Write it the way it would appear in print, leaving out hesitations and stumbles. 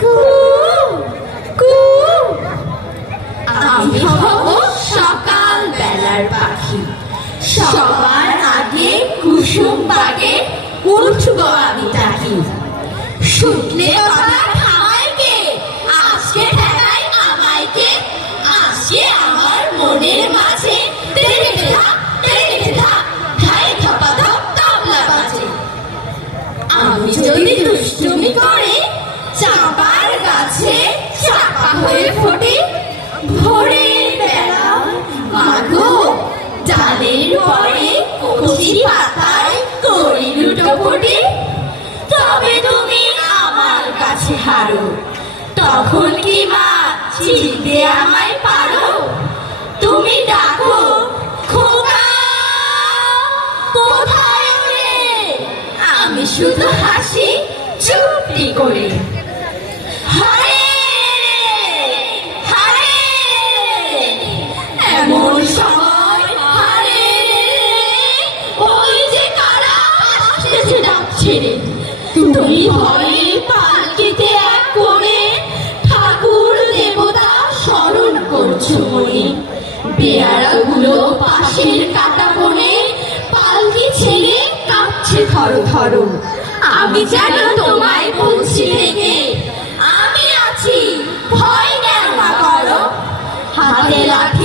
কু কু। আমি হব সকাল বেলার পাখি, সবার আগে কুসুম বাগে উঠবো আমি তাকি। শুনলে কথা থামায় কে, আজকে ঠেকায় আমায় কে, আজকে আমার মনের মাঝে তেড়ে থাক ধাই ধপা ধপ তবলা বাজে। আমি যদি দুষ্টুমি করে চাপার গাছে চাপা হয়ে ফোটে, ভোরের বেলা মাগো ডালের পরে কচি পাতায় করি দুটো ফোটে। তবে তুমি আমার কাছে হারো, তখন কি মা চিনতে আমায় পারো? তুমি ডাকো খোকা কোথায় রে, আমি শুধু হাসি চুপটি করে। হারে হারে এমন সময় হারে, ওই যে কারা আসতেছে ডাক ছেড়ে। তুমি ভয়ে পালকিতে এক করে ঠাকুর দেবতা স্মরণ করছো মনে। পেয়ারাগুলো পাশের কাটা বনে পালকি ছেড়ে কাঁপছে থর থর। আমি যেন তোমায় বলছি ডেকে, আমি আছি ভয় কেন না করো। হাতে লাঠি